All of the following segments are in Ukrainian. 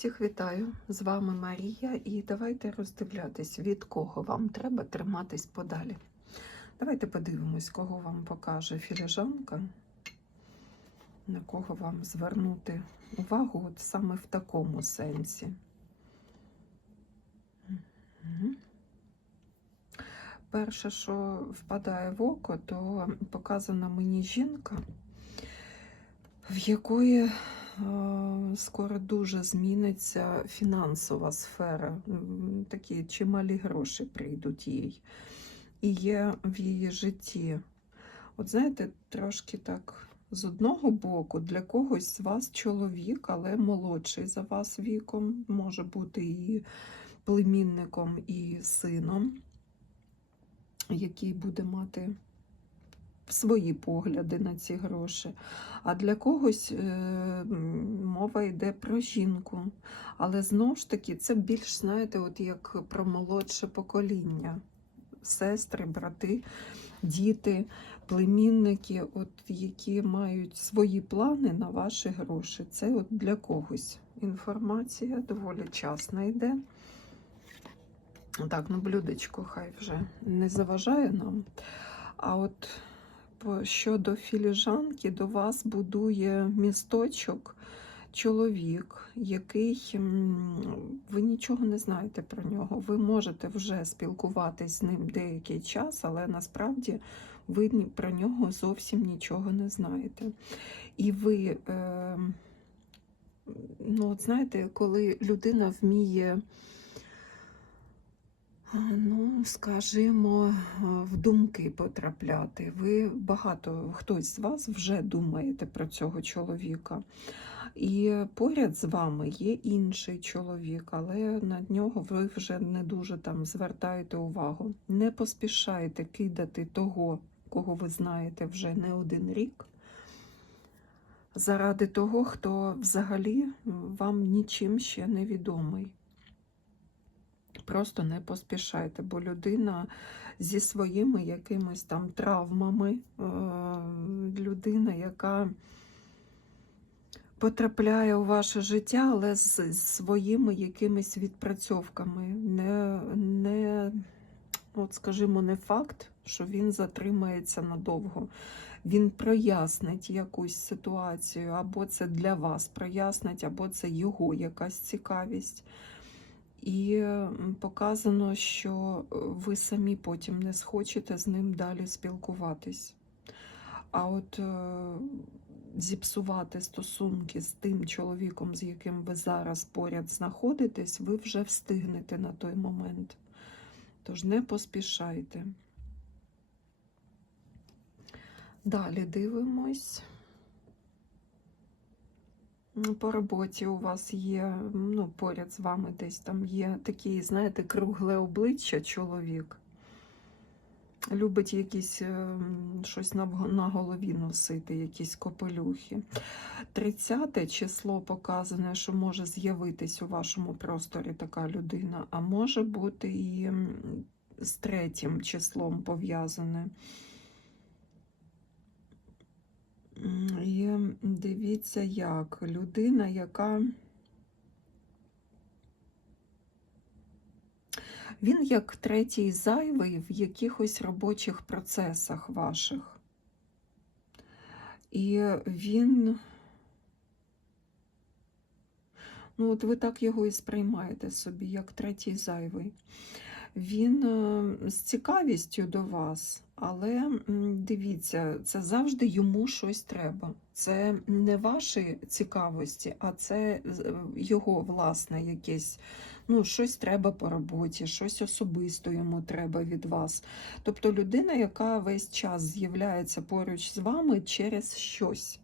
Всіх вітаю! З вами Марія, і давайте роздивлятись, від кого вам треба триматись подалі. Давайте подивимось, кого вам покаже філіжанка, на кого вам звернути увагу от саме в такому сенсі. Перше, що впадає в око, то показана мені жінка, в якої скоро дуже зміниться фінансова сфера. Такі чималі гроші прийдуть їй. І є в її житті. От знаєте, трошки так з одного боку, для когось з вас чоловік, але молодший за вас віком, може бути і племінником, і сином, який буде мати свої погляди на ці гроші. А для когось е, мова йде про жінку. Але знову ж таки, це більш, знаєте, от як про молодше покоління. Сестри, брати, діти, племінники, от, які мають свої плани на ваші гроші. Це от для когось інформація доволі часна йде. Так, ну блюдечко хай вже не заважає нам. А от щодо філіжанки, до вас будує місточок чоловік, який ви нічого не знаєте про нього. Ви можете вже спілкуватись з ним деякий час, але насправді ви про нього зовсім нічого не знаєте. І ви, е, ну, от знаєте, коли людина вміє. Ну, скажімо, в думки потрапляти. Ви багато хтось з вас вже думаєте про цього чоловіка. І поряд з вами є інший чоловік, але на нього ви вже не дуже там звертаєте увагу. Не поспішайте кидати того, кого ви знаєте вже не один рік. Заради того, хто взагалі вам нічим ще не відомий. Просто не поспішайте, бо людина зі своїми якимись там травмами, е, людина, яка потрапляє у ваше життя, але з своїми якимись відпрацьовками. Не, не, от скажімо, не факт, що він затримається надовго. Він прояснить якусь ситуацію, або це для вас прояснить, або це його якась цікавість. І показано, що е, ви самі потім не схочете з ним далі спілкуватись. А от е, зіпсувати стосунки з тим чоловіком, з яким ви зараз поряд знаходитесь, ви вже встигнете на той момент. Тож не поспішайте. Далі дивимось. По роботі у вас є, ну, поряд з вами десь там є такий, знаєте, кругле обличчя чоловік. Любить якісь ем, щось на, на голові носити, якісь копелюхи. 30 число показане, що може з'явитись у вашому просторі така людина, а може бути і з третім числом пов'язане. І дивіться, як людина, яка він як третій зайвий в якихось робочих процесах ваших. І він, ну от ви так його і сприймаєте собі, як третій зайвий. Він е, з цікавістю до вас, але дивіться, це завжди йому щось треба. Це не ваші цікавості, а це е, його власне якесь. Ну, щось треба по роботі, щось особисто йому треба від вас. Тобто людина, яка весь час з'являється поруч з вами через щось.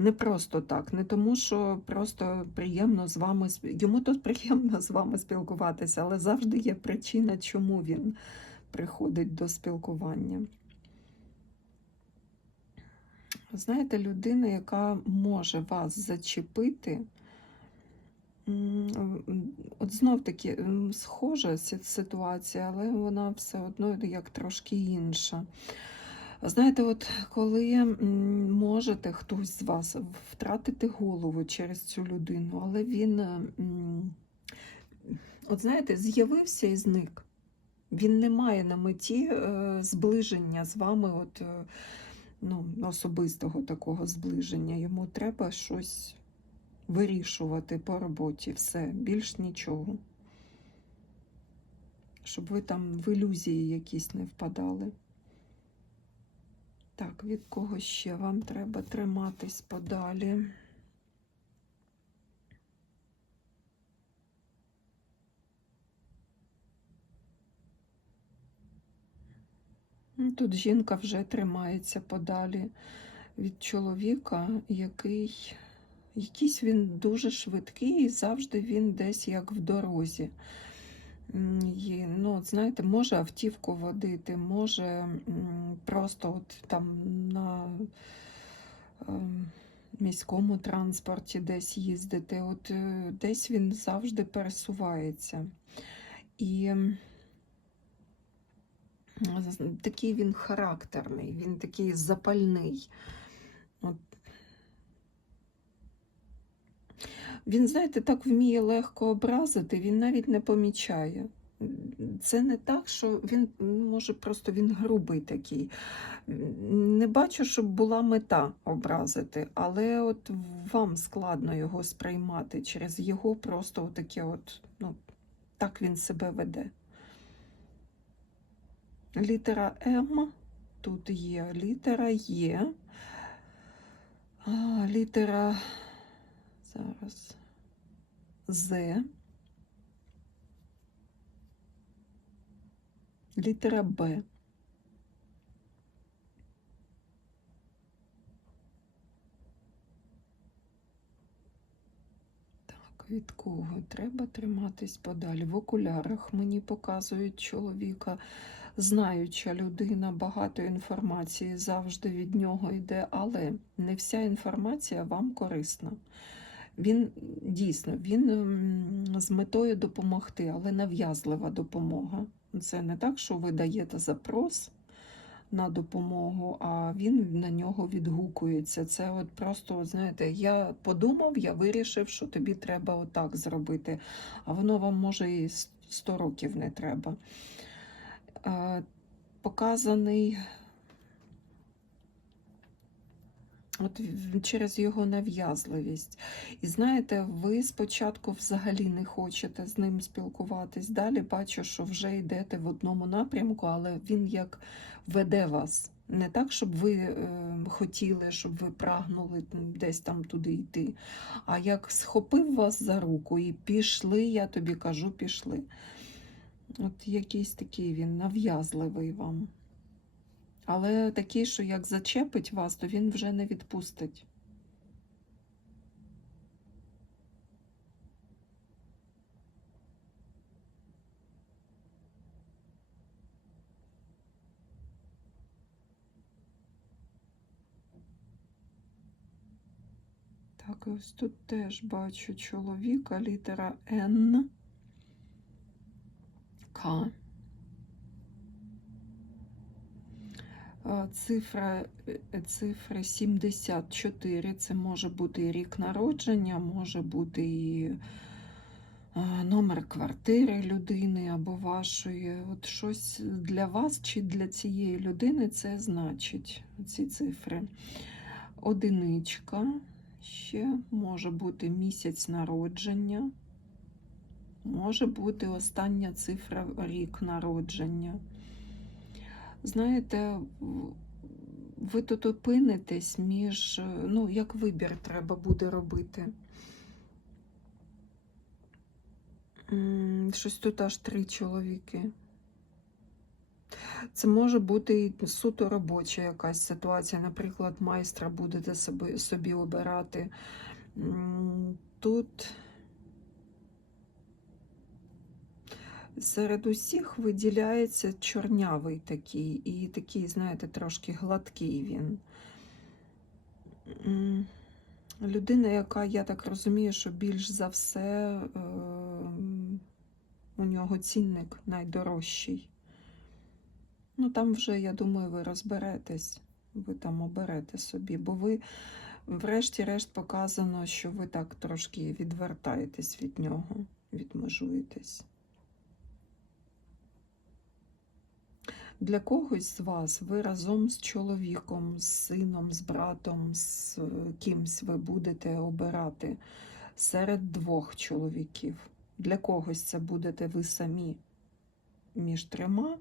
Не просто так, не тому, що просто приємно з вами йому тут приємно з вами спілкуватися, але завжди є причина, чому він приходить до спілкування. Знаєте, людина, яка може вас зачепити, от знов таки схожа ситуація, але вона все одно як трошки інша. Знаєте, от коли можете хтось з вас втратити голову через цю людину, але він, от знаєте, з'явився і зник. Він не має на меті е, зближення з вами, от, е, ну, особистого такого зближення. Йому треба щось вирішувати по роботі, все, більш нічого. Щоб ви там в ілюзії якісь не впадали. Так, від кого ще вам треба триматись подалі? Ну, Тут жінка вже тримається подалі від чоловіка, який якийсь він дуже швидкий, і завжди він десь як в дорозі. От знаєте, може автівку водити, може просто от там на ем, міському транспорті десь їздити. От е, десь він завжди пересувається. І такий він характерний, він такий запальний. От. Він, знаєте, так вміє легко образити, він навіть не помічає. Це не так, що він може просто він грубий такий. Не бачу, щоб була мета образити, але от вам складно його сприймати через його просто таке от, ну, так він себе веде. Літера М тут є, літера Є, літера зараз З, літера Б. Від кого треба триматись подалі? В окулярах мені показують чоловіка знаюча людина, багато інформації завжди від нього йде, але не вся інформація вам корисна. Він дійсно він з метою допомогти, але нав'язлива допомога. Це не так, що ви даєте запрос на допомогу, а він на нього відгукується. Це от просто, знаєте, я подумав, я вирішив, що тобі треба отак зробити, а воно вам може і 100 років не треба е, показаний от через його нав'язливість. І знаєте, ви спочатку взагалі не хочете з ним спілкуватись. Далі бачу, що вже йдете в одному напрямку, але він як веде вас. Не так, щоб ви е, хотіли, щоб ви прагнули десь там туди йти, а як схопив вас за руку і пішли, я тобі кажу, пішли. От якийсь такий він нав'язливий вам. Але такий, що як зачепить вас, то він вже не відпустить. Так, ось тут теж бачу чоловіка, літера Н. К. Цифра, е, цифри 74. Це може бути і рік народження, може бути і е, номер квартири людини або вашої. От щось для вас чи для цієї людини це значить ці цифри. Одиничка ще може бути місяць народження. Може бути остання цифра рік народження. Знаєте, ви тут опинитесь між, е, ну, як вибір треба буде робити. Щось тут аж три чоловіки. Це може бути і суто робоча якась ситуація. Наприклад, майстра будете собі, собі обирати. Тут серед усіх виділяється чорнявий такий, і такий, знаєте, трошки гладкий він. Людина, яка, я так розумію, що більш за все е, у нього цінник найдорожчий. Ну там вже, я думаю, ви розберетесь, ви там оберете собі, бо ви, врешті-решт, показано, що ви так трошки відвертаєтесь від нього, відмежуєтесь. Для когось з вас ви разом з чоловіком, з сином, з братом, з е, кимсь ви будете обирати серед двох чоловіків. Для когось це будете ви самі між трьома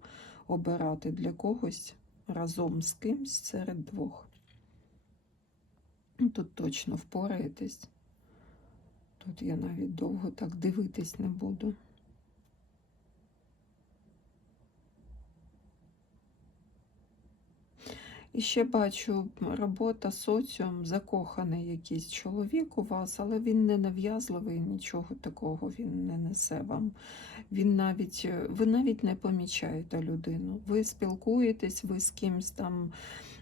обирати, для когось разом з кимсь серед двох. Ну, Тут точно впораєтесь. Тут я навіть довго так дивитись не буду. І ще бачу робота, соціум, закоханий якийсь чоловік у вас, але він не нав'язливий, нічого такого він не несе вам. Він навіть, е, ви навіть не помічаєте людину. Ви спілкуєтесь, ви з кимсь там,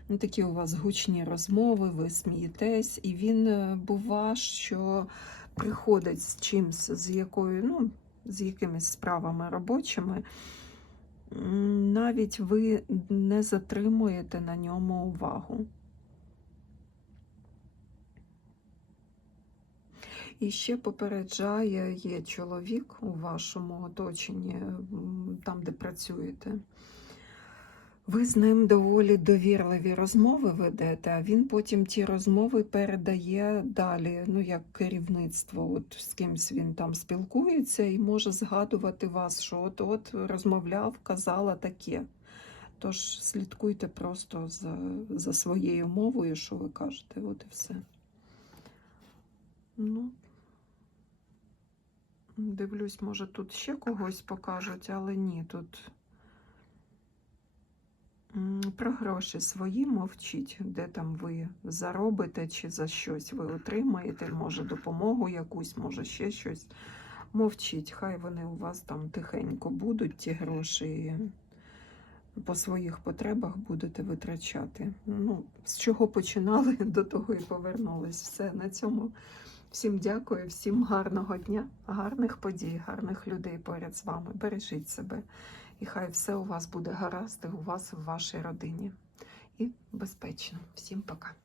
ну, такі у вас гучні розмови, ви смієтесь, і він е, бува, що приходить з чимсь, з якою, ну, з якимись справами робочими. Навіть ви не затримуєте на ньому увагу. І ще попереджає, є чоловік у вашому оточенні, там, де працюєте. Ви з ним доволі довірливі розмови ведете, а він потім ті розмови передає далі, ну як керівництво. От з кимсь він там спілкується і може згадувати вас, що от от розмовляв, казала таке. Тож слідкуйте просто за, за своєю мовою, що ви кажете, от і все. Ну, дивлюсь, може тут ще когось покажуть, але ні, тут. Про гроші свої мовчіть, де там ви заробите чи за щось ви отримаєте, може допомогу якусь, може ще щось. Мовчіть, хай вони у вас там тихенько будуть, ті гроші, по своїх потребах будете витрачати. Ну, з чого починали, до того і повернулись. Все на цьому. Всім дякую, всім гарного дня, гарних подій, гарних людей поряд з вами. Бережіть себе. І хай все у вас буде гаразд, і у вас в вашій родині. І безпечно. Всім пока.